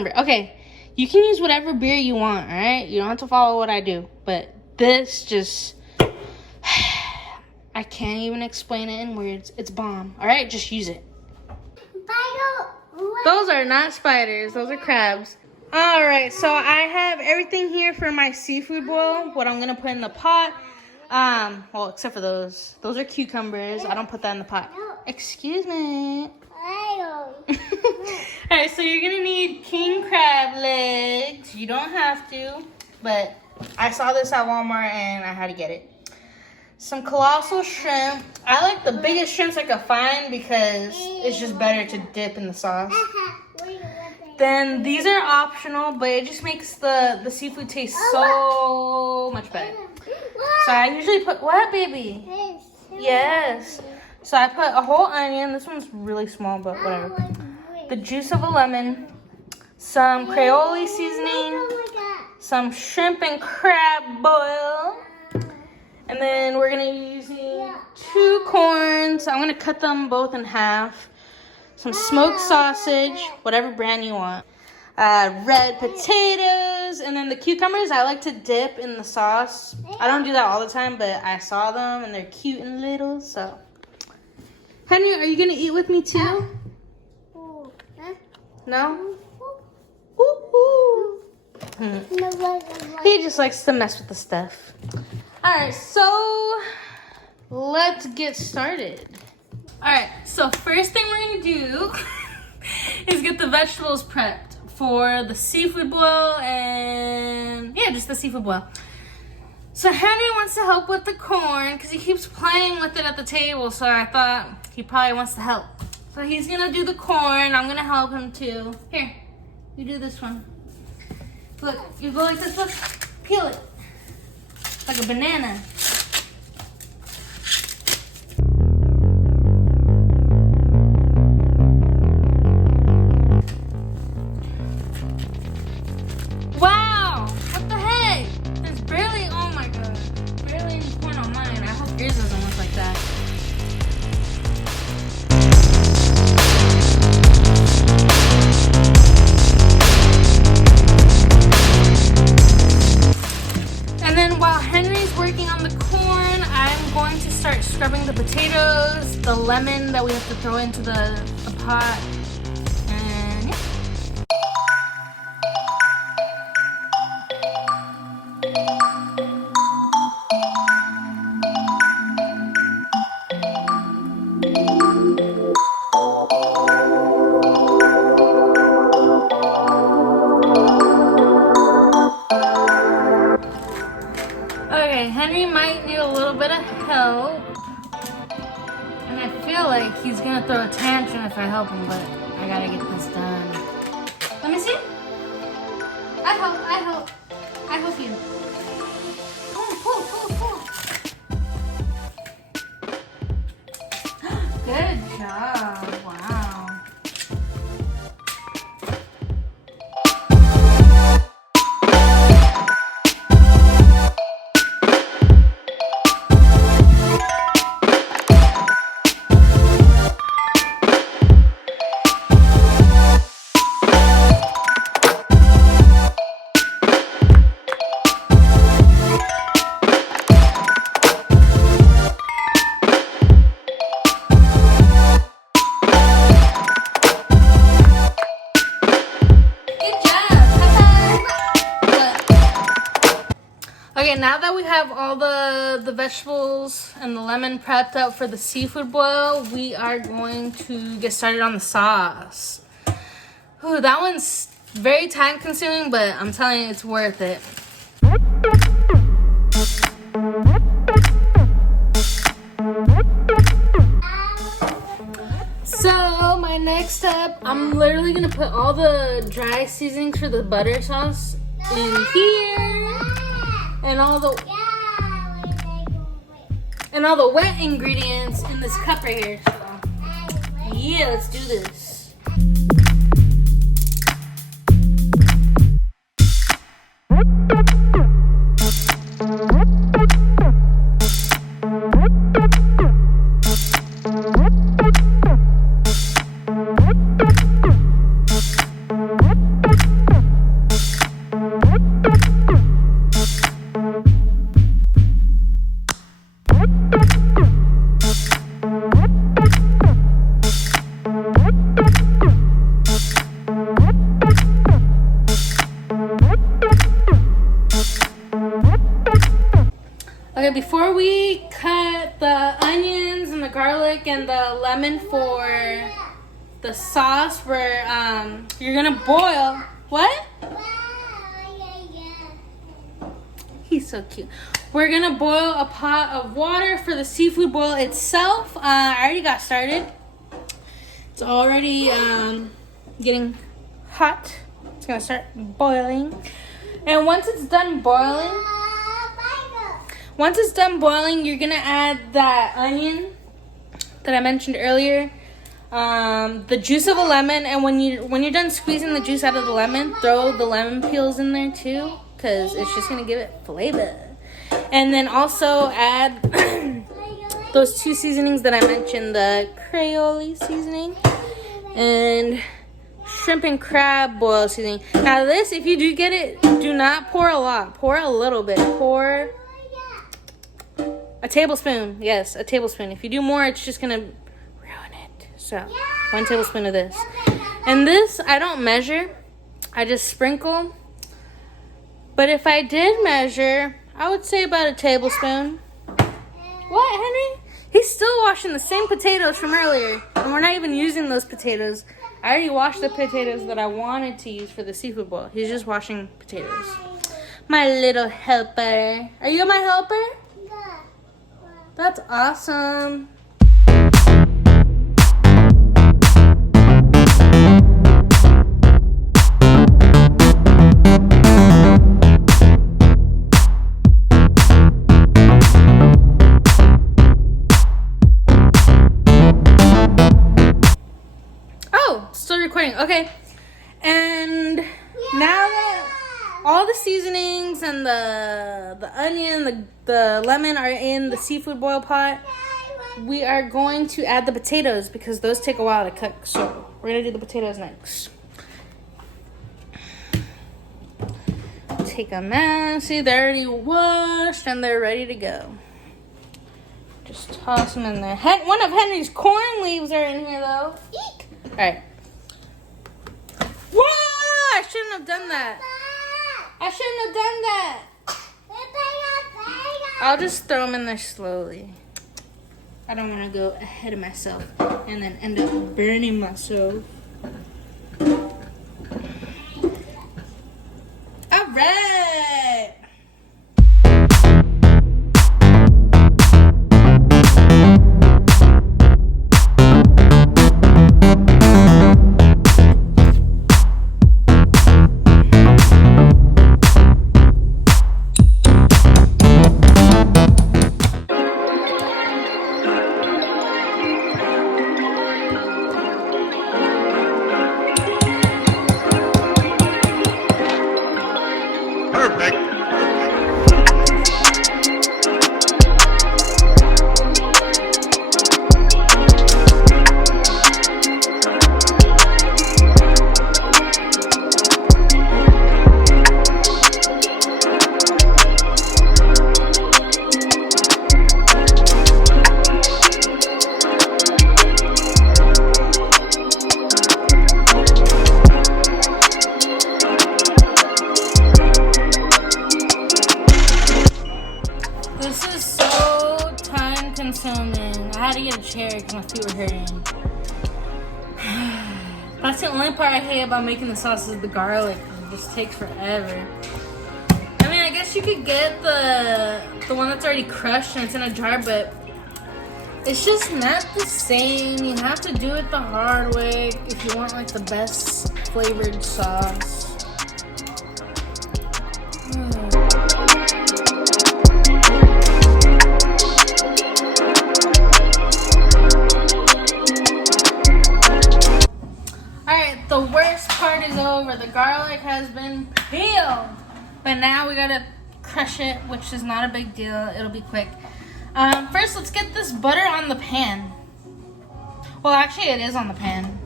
remember. Okay, you can use whatever beer you want, all right? You don't have to follow what I do. But this just... I can't even explain it in words. It's bomb. All right, just use it. Those are not spiders. Those are crabs. All right, so I have everything here for my seafood boil. What I'm going to put in the pot. Well, except for those. Those are cucumbers. I don't put that in the pot. Excuse me. All right, so you're going to need king crab legs. You don't have to, but I saw this at Walmart and I had to get it. Some colossal shrimp. I like the biggest shrimps I could find because it's just better to dip in the sauce. Then these are optional, but it just makes the seafood taste so much better. So I usually put, what, baby? Yes. So I put a whole onion. This one's really small, but whatever. The juice of a lemon. Some Creole seasoning. Some shrimp and crab boil. And then we're going to be using 2 corns. I'm going to cut them both in half. Some smoked sausage, whatever brand you want. Red potatoes. And then the cucumbers, I like to dip in the sauce. I don't do that all the time, but I saw them and they're cute and little. So, Henry, are you going to eat with me too? No? Ooh. He just likes to mess with the stuff. All right, so let's get started. All right, so first thing we're gonna do is get the vegetables prepped for the seafood boil and just the seafood boil. So Henry wants to help with the corn because he keeps playing with it at the table, so I thought he probably wants to help. So he's gonna do the corn, I'm gonna help him too. Here, you do this one. Look, you go like this, look, peel it. Like a banana. Wow! What the heck? There's barely, oh my god. Barely any corn on mine. I hope yours doesn't look like that. Scrubbing the potatoes, the lemon that we have to throw into the pot, and yeah. Okay, Henry might need a little bit of help. I feel like he's gonna throw a tantrum if I help him, but I gotta get this done. Let me see. I help you. Pull. Good job, wow. Okay, now that we have all the vegetables and the lemon prepped up for the seafood boil, we are going to get started on the sauce. Ooh, that one's very time consuming, but I'm telling you, it's worth it. So my next step, I'm literally gonna put all the dry seasonings for the butter sauce in here. And all the wet ingredients in this cup right here. So, yeah, let's do this. Okay, before we cut the onions and the garlic and the lemon for the sauce, you're gonna boil. What? He's so cute. We're gonna boil a pot of water for the seafood boil itself. I already got started. It's already getting hot. It's gonna start boiling. And once it's done boiling, you're gonna add that onion that I mentioned earlier, the juice of a lemon, and when you're done squeezing the juice out of the lemon, throw the lemon peels in there too, because it's just gonna give it flavor. And then also add those 2 seasonings that I mentioned, the Creole Seasoning and shrimp and crab boil seasoning. Now this, if you do get it, do not pour a lot. Pour a little bit. Pour a tablespoon. Yes, a tablespoon. If you do more, it's just gonna ruin it. So 1 tablespoon of this. And this, I don't measure. I just sprinkle. But if I did measure, I would say about a tablespoon. What, Henry? He's still washing the same potatoes from earlier. And we're not even using those potatoes. I already washed the potatoes that I wanted to use for the seafood boil. He's just washing potatoes. My little helper. Are you my helper? That's awesome. Recording. Okay, and now that all the seasonings and the onion, the lemon are in the seafood boil pot, we are going to add the potatoes because those take a while to cook. So we're gonna do the potatoes next. Take them out. See, they're already washed and they're ready to go. Just toss them in there. One of Henry's corn leaves are in here though. Eek! All right. Whoa! I shouldn't have done that. I shouldn't have done that. I'll just throw them in there slowly. I don't want to go ahead of myself and then end up burning myself. All right. Chair because my feet were hurting. That's the only part I hate about making the sauce is the garlic. It just takes forever. I mean, I guess you could get the one that's already crushed and it's in a jar, but it's just not the same. You have to do it the hard way if you want like the best flavored sauce. The worst part is over. The garlic has been peeled. But now we gotta crush it, which is not a big deal. It'll be quick. First, let's get this butter on the pan. Well, actually, it is on the pan.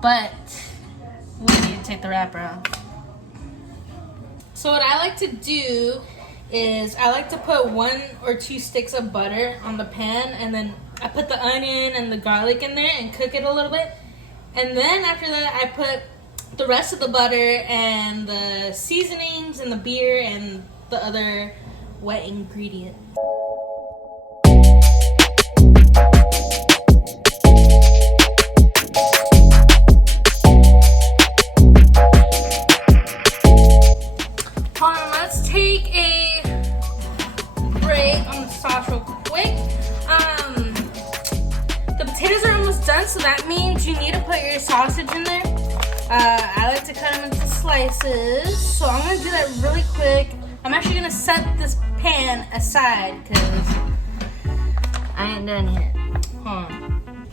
But we need to take the wrapper off. So what I like to do is I like to put 1 or 2 sticks of butter on the pan, and then I put the onion and the garlic in there and cook it a little bit. And then after that, I put the rest of the butter and the seasonings and the beer and the other wet ingredient. Let's take a break on the sauce real quick. The potatoes are almost done, so that means you need to put your sausage in there. I like to cut them into slices, so I'm gonna do that really quick. I'm actually gonna set this pan aside because I ain't done yet. Hold on.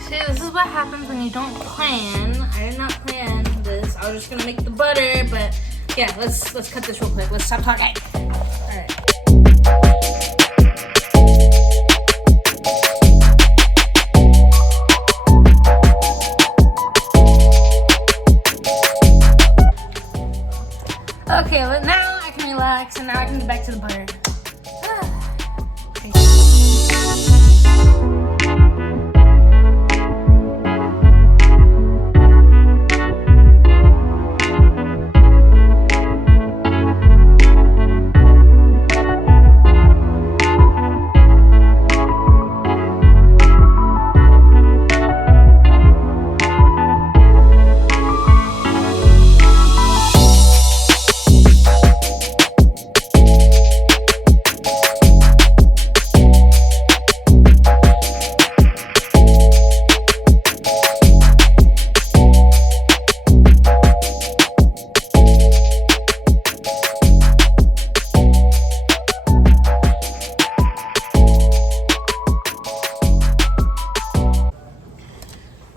See, this is what happens when you don't plan. I did not plan this. I was just gonna make the butter, but yeah, let's cut this real quick. Let's stop talking. All right. Okay, but now I can relax and now I can get back to the butter. Okay.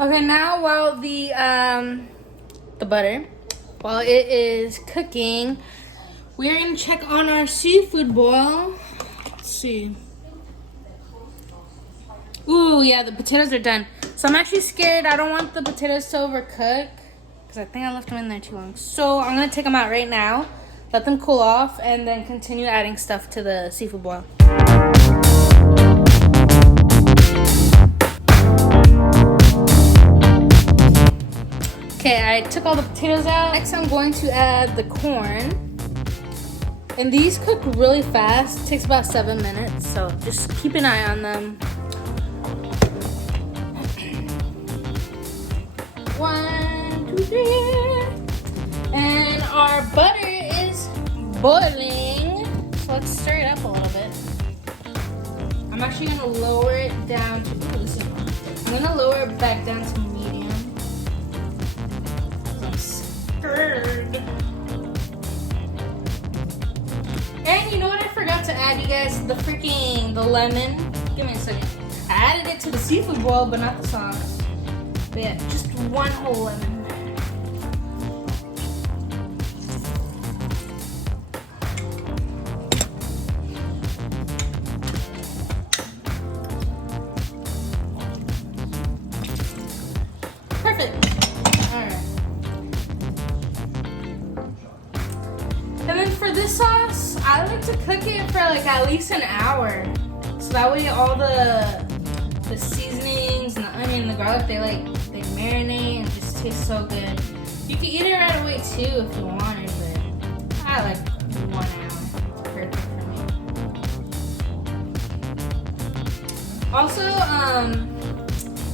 Okay, now while the butter, while it is cooking, we are gonna check on our seafood boil. Let's see. Ooh, yeah, the potatoes are done. So I'm actually scared. I don't want the potatoes to overcook because I think I left them in there too long. So I'm gonna take them out right now, let them cool off, and then continue adding stuff to the seafood boil. Okay, I took all the potatoes out. Next, I'm going to add the corn. And these cook really fast. It takes about 7 minutes, so just keep an eye on them. 1, 2, 3. And our butter is boiling. So let's stir it up a little bit. I'm actually gonna lower it down to, I'm gonna lower it back down to medium. I'm scared. And you know what I forgot to add, you guys? The lemon. Give me a second. I added it to the seafood boil, but not the sauce. But yeah, just one whole lemon. Perfect. Alright. And then for this sauce, I like to cook it for like at least an hour. So that way all the seasonings and the onion and the garlic, they marinate and just taste so good. You can eat it right away too if you wanted, but I like 1 hour. It's perfect for me. Also,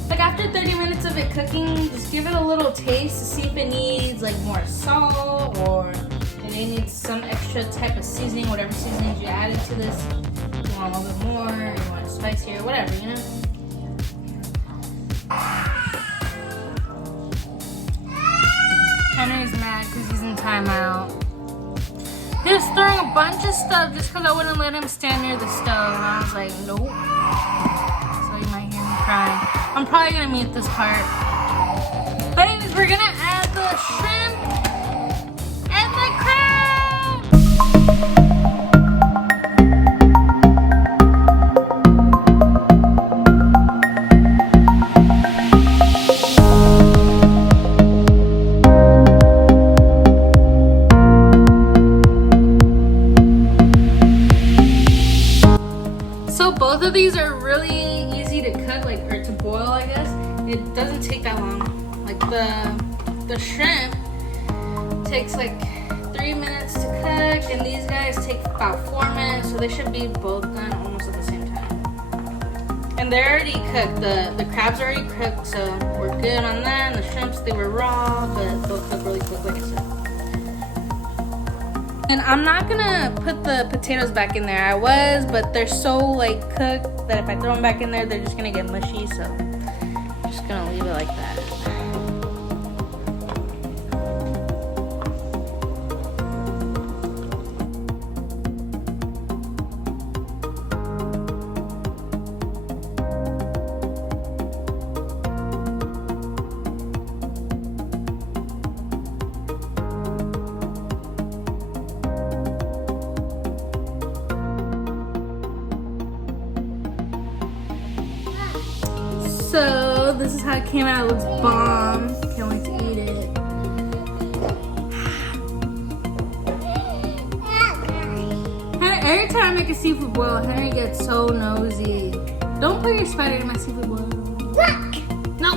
like after 30 minutes of it cooking, just give it a little taste to see if it needs like more salt or if it needs some extra type of seasoning, whatever seasonings you added to this. You want a little bit more, you want it spicier, whatever, you know? Henry's mad because he's in timeout. He was throwing a bunch of stuff just because I wouldn't let him stand near the stove. And I was like, nope. So you might hear me crying. I'm probably going to mute this part. But anyways, we're going to add the shrimp and the crab. Both of these are really easy to cook, or to boil, I guess. It doesn't take that long. Like the shrimp takes like 3 3 minutes to cook, and these guys take about 4 minutes, so they should be both done almost at the same time. And they're already cooked. The crabs are already cooked, so we're good on that. And the shrimps, they were raw, but they'll cook really quick, like I said. And I'm not gonna put the potatoes back in there. I was, but they're so like cooked that if I throw them back in there, they're just gonna get mushy. So I'm just gonna leave it like that. So this is how it came out. It looks bomb. Can't wait to eat it. Every time I make a seafood boil, Henry gets so nosy. Don't put your spider in my seafood boil. No.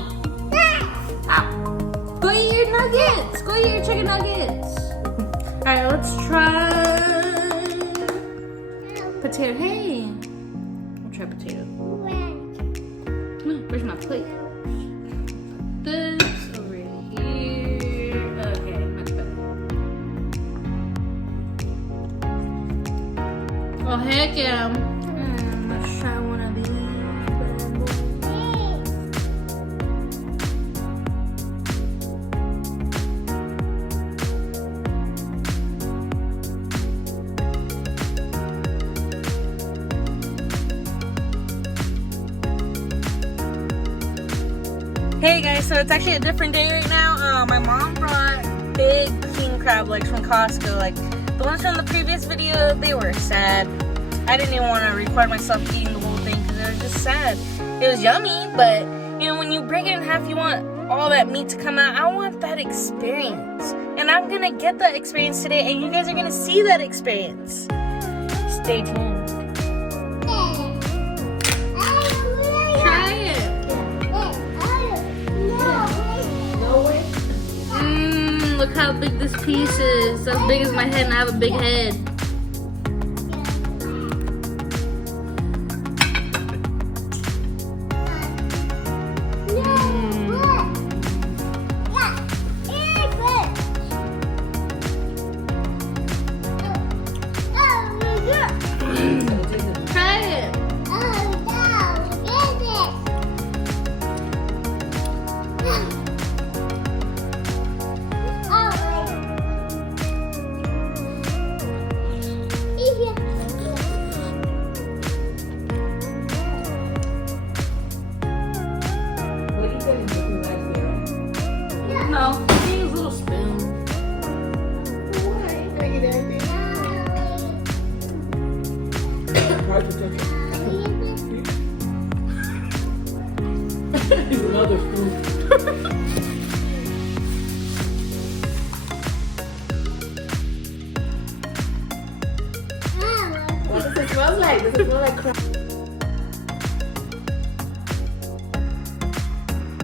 Ow. Go eat your nuggets. Go eat your chicken nuggets. All right, let's try potato. Hey, we'll try potato. Where's my plate? This over here. Okay, much better. Oh heck yeah! Let's try one of these. Hey guys, so it's actually a different day right now. My mom brought big king crab legs from Costco. Like the ones from the previous video, they were sad. I didn't even want to record myself eating the whole thing because it was just sad. It was yummy, but you know, when you break it in half, you want all that meat to come out. I want that experience. And I'm gonna get that experience today, and you guys are gonna see that experience. Stay tuned. Look how big this piece is. It's as big as my head, and I have a big head. Try it. No, use a little spoon. Use another spoon. What does it smell like? Does it smell like crab?